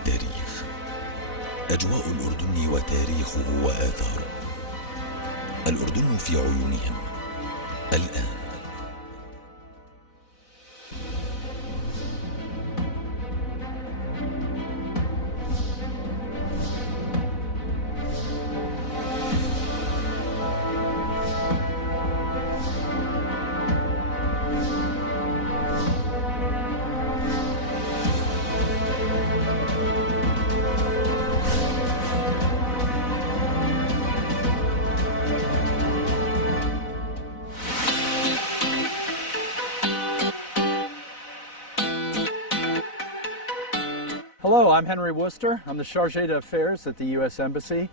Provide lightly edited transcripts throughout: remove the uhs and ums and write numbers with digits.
والتاريخ، أجواء الأردن وتاريخه وآثاره. الأردن في عيونهم الآن. Hello, I'm Henry Wooster. I'm the Chargé d'Affaires at the U.S. Embassy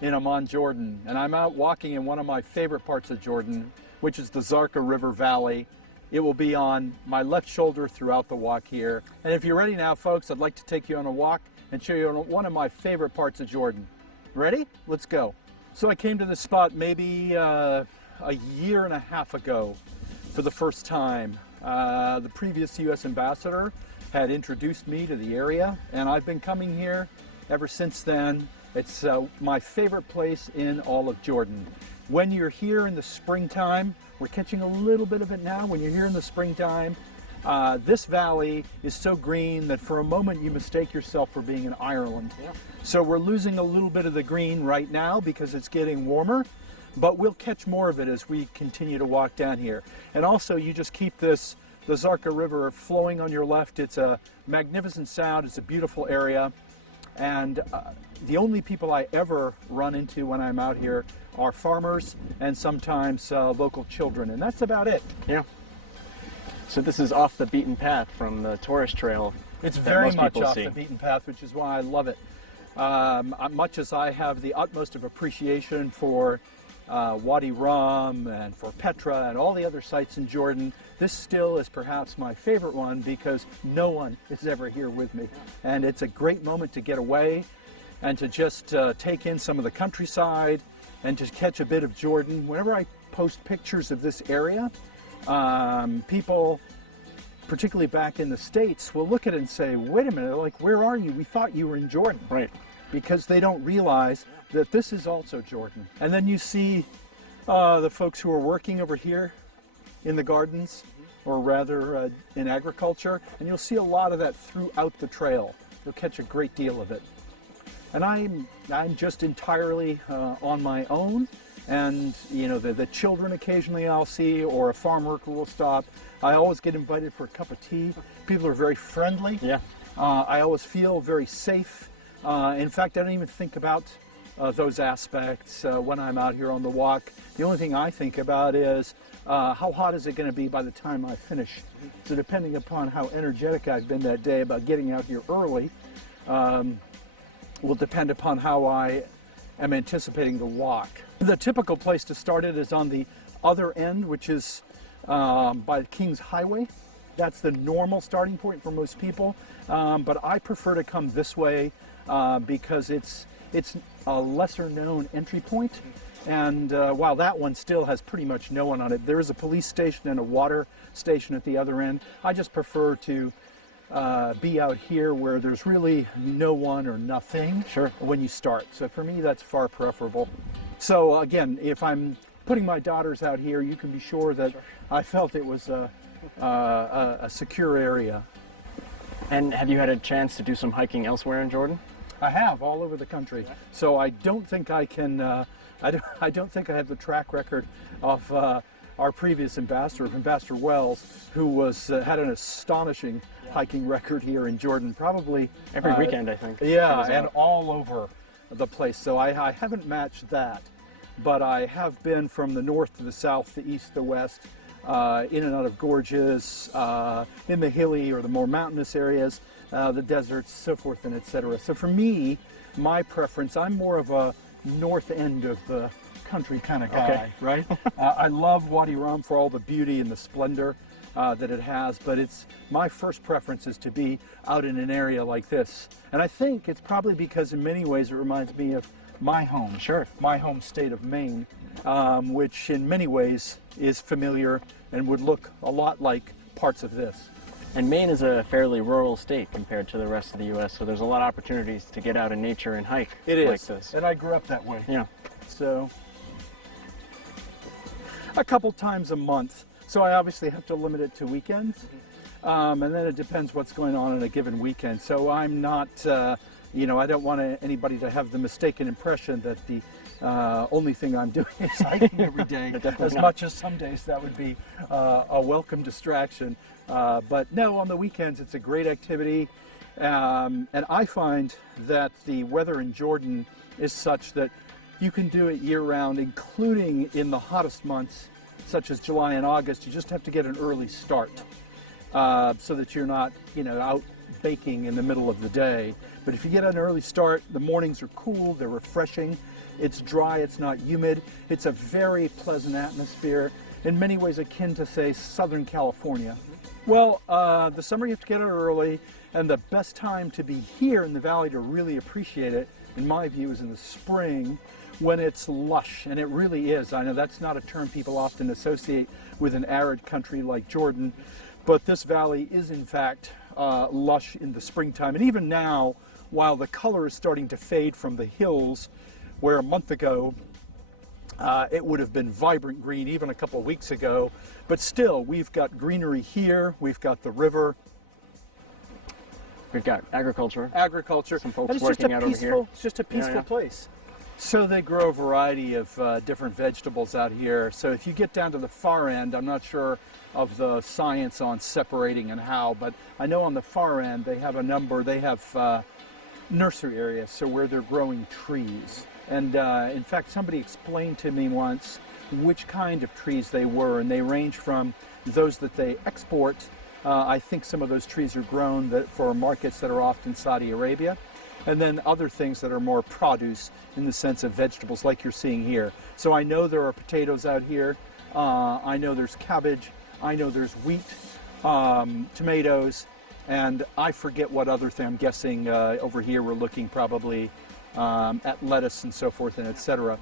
in Amman, Jordan. And I'm out walking in one of my favorite parts of Jordan, which is the Zarqa River Valley. It will be on my left shoulder throughout the walk here. And if you're ready now, folks, I'd like to take you on a walk and show you one of my favorite parts of Jordan. Ready? Let's go. So I came to this spot maybe a year and a half ago for the first time. The previous U.S. ambassador had introduced me to the area, and I've been coming here ever since then. It's my favorite place in all of Jordan. When you're here in the springtime, we're catching a little bit of it now. When you're here in the springtime, this valley is so green that for a moment you mistake yourself for being in Ireland. Yeah. So we're losing a little bit of the green right now because it's getting warmer, but we'll catch more of it as we continue to walk down here. And also, you just keep the Zarqa River flowing on your left. It's a magnificent sound. It's a beautiful area. And the only people I ever run into when I'm out here are farmers and sometimes local children. And that's about it. Yeah. So this is off the beaten path from the tourist trail. It's very much off the beaten path, which is why I love it. Much as I have the utmost of appreciation for Wadi Rum and for Petra and all the other sites in Jordan, this still is perhaps my favorite one because no one is ever here with me. And it's a great moment to get away and to just take in some of the countryside and to catch a bit of Jordan. Whenever I post pictures of this area, people, particularly back in the States, will look at it and say, wait a minute, like, where are you? We thought you were in Jordan. Right. Because they don't realize that this is also Jordan. And then you see the folks who are working over here in the gardens, or rather in agriculture, and you'll see a lot of that throughout the trail. You'll catch a great deal of it. And I'm just entirely on my own, and you know, the children occasionally I'll see, or a farm worker will stop. I always get invited for a cup of tea. People are very friendly. Yeah. I always feel very safe. In fact, I don't even think about those aspects when I'm out here on the walk. The only thing I think about is how hot is it going to be by the time I finish. So depending upon how energetic I've been that day about getting out here early will depend upon how I am anticipating the walk. The typical place to start it is on the other end, which is by King's Highway. That's the normal starting point for most people, but I prefer to come this way because it's a lesser known entry point. And while that one still has pretty much no one on it, there is a police station and a water station at the other end. I just prefer to be out here where there's really no one or nothing. Sure. When you start. So for me, that's far preferable. So again, if I'm putting my daughters out here, you can be sure that I felt it was a secure area. And have you had a chance to do some hiking elsewhere in Jordan? I have, all over the country. So I don't think I can, I don't think I have the track record of our previous ambassador, Ambassador Wells, who had an astonishing hiking record here in Jordan, probably every weekend, I think. Yeah, and all over the place. So I haven't matched that, but I have been from the north to the south, the east, the west, in and out of gorges, in the hilly or the more mountainous areas, the deserts, so forth and etc. So for me, my preference, I'm more of a north end of the country kind of guy, right? I love Wadi Rum for all the beauty and the splendor that it has, but my first preference is to be out in an area like this. And I think it's probably because in many ways it reminds me of my home. Sure. My home state of Maine, which in many ways is familiar and would look a lot like parts of this. And Maine is a fairly rural state compared to the rest of the U.S., so there's a lot of opportunities to get out in nature and hike like this. And I grew up that way. Yeah. So, a couple times a month. So I obviously have to limit it to weekends. And then it depends what's going on a given weekend. So I'm not, you know, I don't want anybody to have the mistaken impression that the only thing I'm doing is hiking every day. As much as some days that would be a welcome distraction. But no, on the weekends it's a great activity. And I find that the weather in Jordan is such that you can do it year-round, including in the hottest months, such as July and August. You just have to get an early start so that you're not, you know, out baking in the middle of the day. But if you get an early start, the mornings are cool, they're refreshing, it's dry, it's not humid, it's a very pleasant atmosphere, in many ways akin to, say, Southern California. Well, the summer you have to get out early, and the best time to be here in the valley to really appreciate it, in my view, is in the spring, when it's lush, and it really is. I know that's not a term people often associate with an arid country like Jordan, but this valley is in fact lush in the springtime. And even now, while the color is starting to fade from the hills, where a month ago it would have been vibrant green, even a couple of weeks ago, but still we've got greenery here, we've got the river, we've got agriculture, some folks and it's working just out over here. It's just a peaceful place. So they grow a variety of different vegetables out here. So if you get down to the far end, I'm not sure of the science on separating and how, but I know on the far end they have they have nursery areas, so where they're growing trees. And in fact, somebody explained to me once which kind of trees they were, and they range from those that they export. I think some of those trees are grown for markets that are often Saudi Arabia. And then other things that are more produce in the sense of vegetables like you're seeing here. So I know there are potatoes out here. I know there's cabbage. I know there's wheat, tomatoes, and I forget what other thing. I'm guessing over here we're looking probably at lettuce and so forth and etc.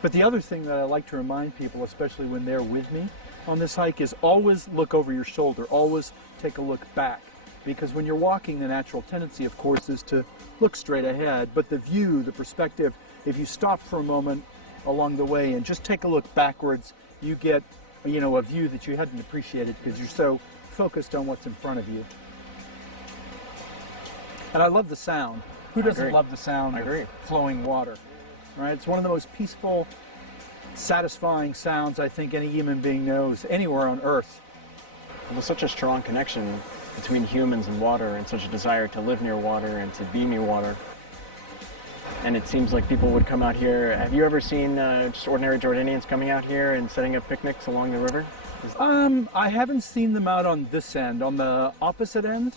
But the other thing that I like to remind people, especially when they're with me on this hike, is always look over your shoulder. Always take a look back. Because when you're walking, the natural tendency, of course, is to look straight ahead. But the view, the perspective, if you stop for a moment along the way and just take a look backwards, you get, you know, a view that you hadn't appreciated because you're so focused on what's in front of you. And I love the sound. Who doesn't love the sound of flowing water? Right? It's one of the most peaceful, satisfying sounds I think any human being knows anywhere on Earth. There's such a strong connection between humans and water, and such a desire to live near water and to be near water. And it seems like people would come out here. Have you ever seen just ordinary Jordanians coming out here and setting up picnics along the river? I haven't seen them out on this end. On the opposite end,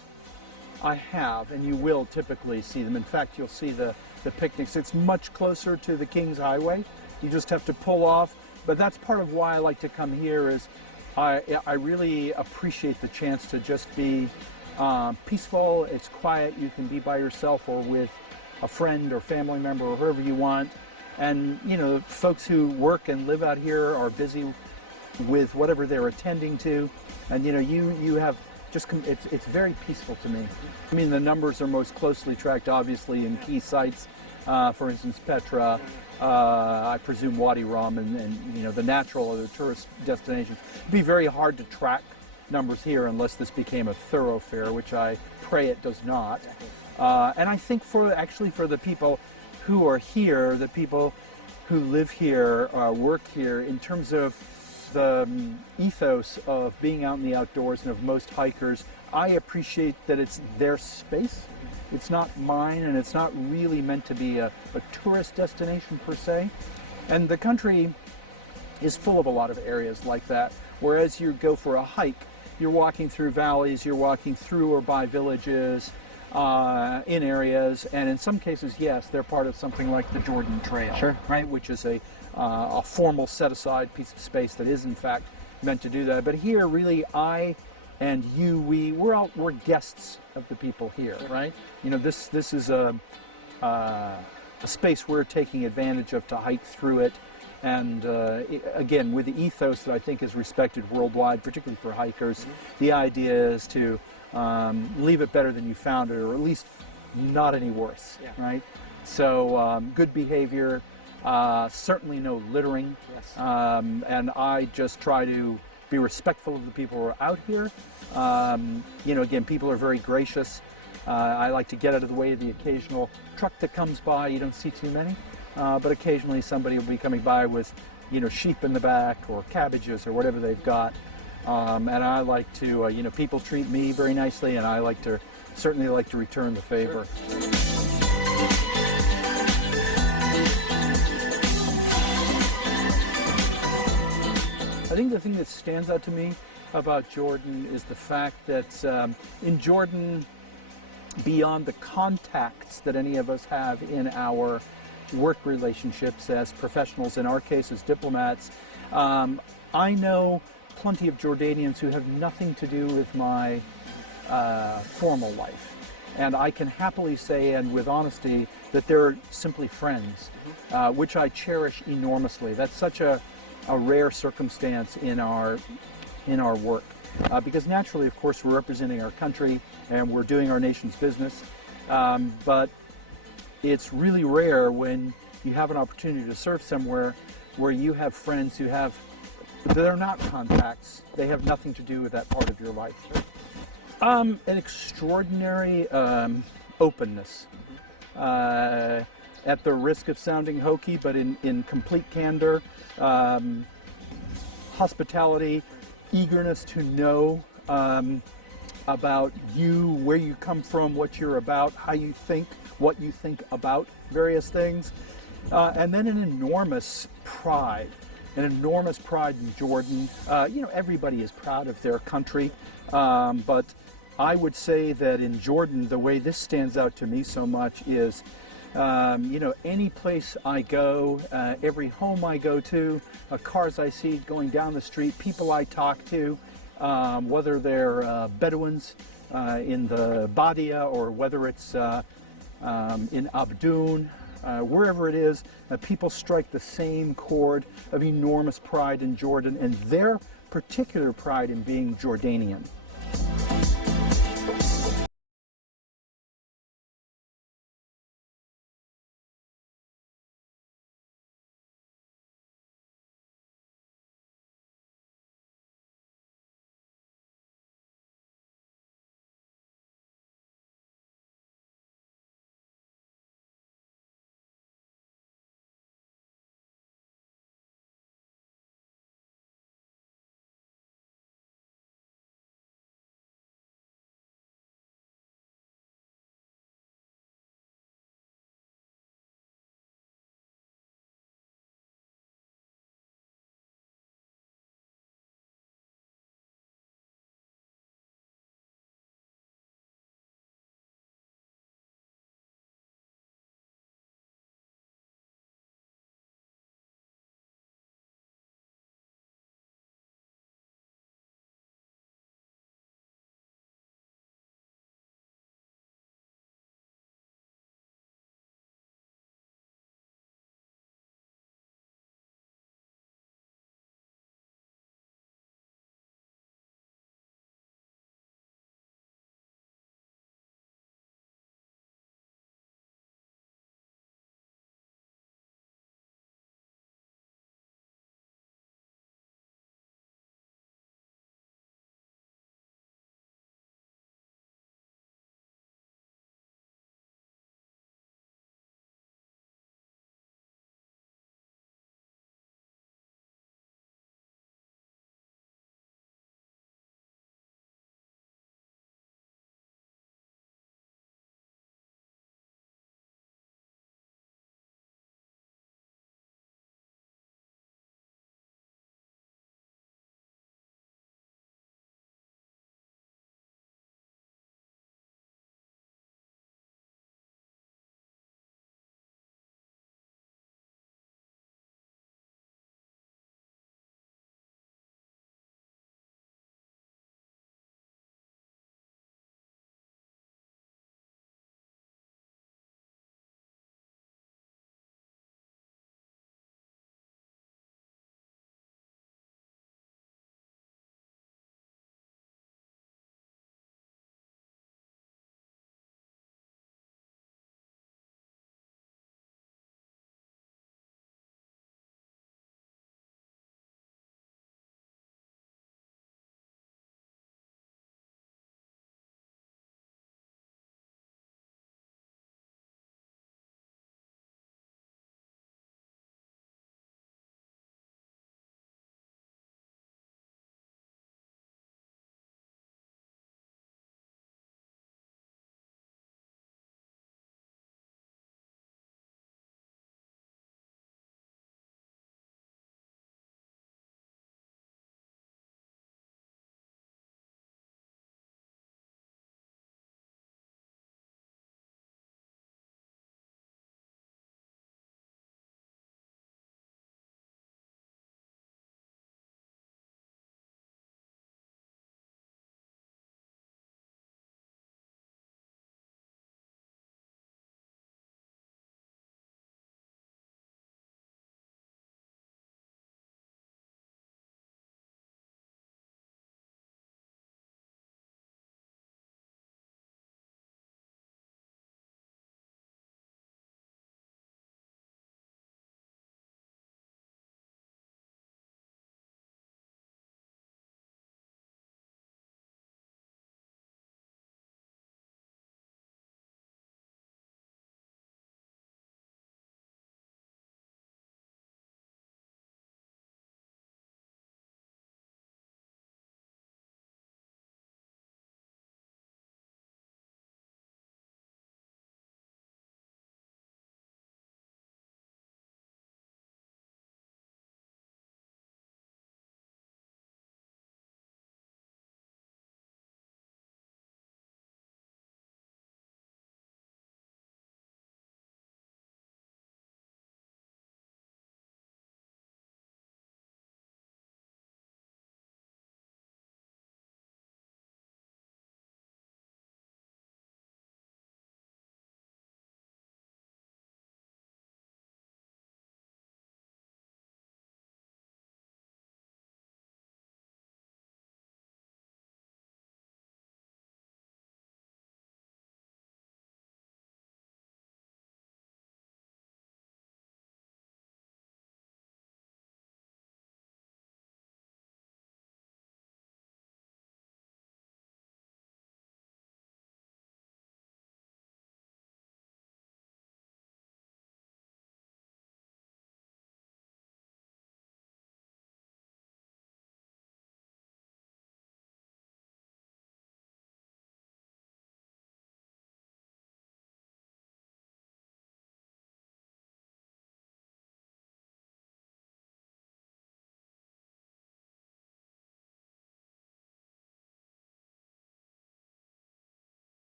I have, and you will typically see them. In fact, you'll see the picnics. It's much closer to the King's Highway. You just have to pull off. But that's part of why I like to come here is I really appreciate the chance to just be peaceful. It's quiet. You can be by yourself or with a friend or family member or whoever you want. And, you know, folks who work and live out here are busy with whatever they're attending to. And, you know, you have just, it's very peaceful to me. I mean, the numbers are most closely tracked, obviously, in key sites. For instance, Petra, I presume Wadi Rum, and you know, the natural or the tourist destinations. It'd be very hard to track numbers here unless this became a thoroughfare, which I pray it does not. And I think for the people who are here, the people who live here, work here, in terms of the ethos of being out in the outdoors and of most hikers, I appreciate that it's their space. It's not mine, and it's not really meant to be a tourist destination per se. And the country is full of a lot of areas like that, whereas you go for a hike, you're walking through valleys, you're walking through or by villages, in areas, and in some cases, yes, they're part of something like the Jordan Trail, sure, right, which is a formal set-aside piece of space that is in fact meant to do that. But here, really, I and you, we're guests of the people here, right? You know, this is a space we're taking advantage of to hike through it And again, with the ethos that I think is respected worldwide, particularly for hikers, the idea is to leave it better than you found it, or at least not any worse, right? So good behavior, certainly no littering, and I just try to be respectful of the people who are out here. You know, again, people are very gracious. I like to get out of the way of the occasional truck that comes by. You don't see too many, but occasionally somebody will be coming by with, you know, sheep in the back or cabbages or whatever they've got. And I like to, you know, people treat me very nicely, and I like to, certainly like to return the favor. I think the thing that stands out to me about Jordan is the fact that in Jordan, beyond the contacts that any of us have in our work relationships as professionals, in our case as diplomats, I know plenty of Jordanians who have nothing to do with my formal life. And I can happily say, and with honesty, that they're simply friends, which I cherish enormously. That's such a rare circumstance in our work. Because naturally, of course, we're representing our country and we're doing our nation's business. But it's really rare when you have an opportunity to serve somewhere where you have friends who have, they're not contacts, they have nothing to do with that part of your life. An extraordinary openness. At the risk of sounding hokey, but in complete candor, hospitality, eagerness to know about you, where you come from, what you're about, how you think, what you think about various things, and then an enormous pride in Jordan. You know, everybody is proud of their country, but I would say that in Jordan, the way this stands out to me so much is, you know, any place I go, every home I go to, cars I see going down the street, people I talk to, whether they're Bedouins in the Badia or whether it's in Abdoun, wherever it is, people strike the same chord of enormous pride in Jordan and their particular pride in being Jordanian.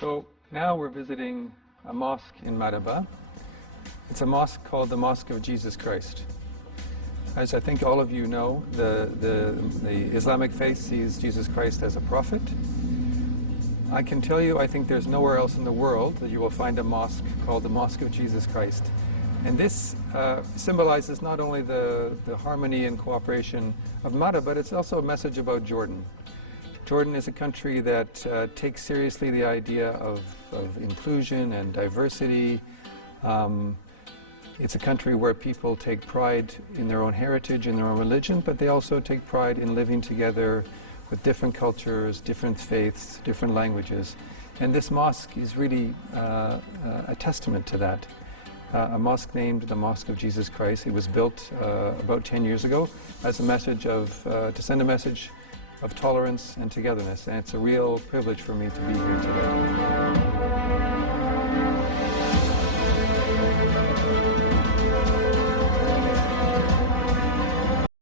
So now we're visiting a mosque in Madaba. It's a mosque called the Mosque of Jesus Christ. As I think all of you know, the Islamic faith sees Jesus Christ as a prophet. I can tell you, I think there's nowhere else in the world that you will find a mosque called the Mosque of Jesus Christ. And this symbolizes not only the harmony and cooperation of Madaba, but it's also a message about Jordan. Jordan is a country that takes seriously the idea of inclusion and diversity. It's a country where people take pride in their own heritage and their own religion, but they also take pride in living together with different cultures, different faiths, different languages. And this mosque is really a testament to that. A mosque named the Mosque of Jesus Christ. It was built about 10 years ago as a message to send a message of tolerance and togetherness. And it's a real privilege for me to be here today.